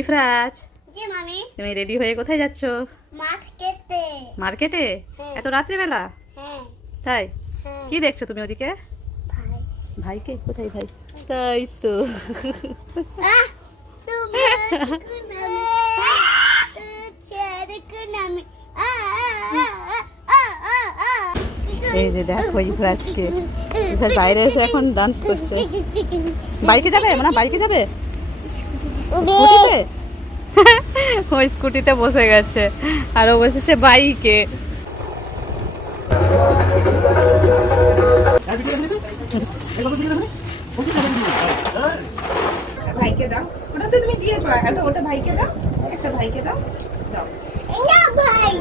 ইফরাজ, জি মামি। তুমি রেডি হয়ে কোথায় যাচ্ছ? মার্কেটে। মার্কেটে? হ্যাঁ। এত রাত্রিবেলা? হ্যাঁ। তাই? হ্যাঁ। কি দেখছো তুমি ওদিকে? ভাই। ভাইকে? কোথায় ভাই? তাই তো। এই যে দেখো ইফরাজকে, ইফরাজ বাইরে এসে এখন ডান্স করছে। বাইকে যাবে? মানে বাইকে যাবে? স্কুটিতে? ওই স্কুটিতে বসে গেছে আর ও বসেছে বাইকে। ভাইকে দাও, ওটা তো তুমি দিয়েছো, ওটা ভাইকে দাও, একটা ভাইকে দাও, দাও। ভাই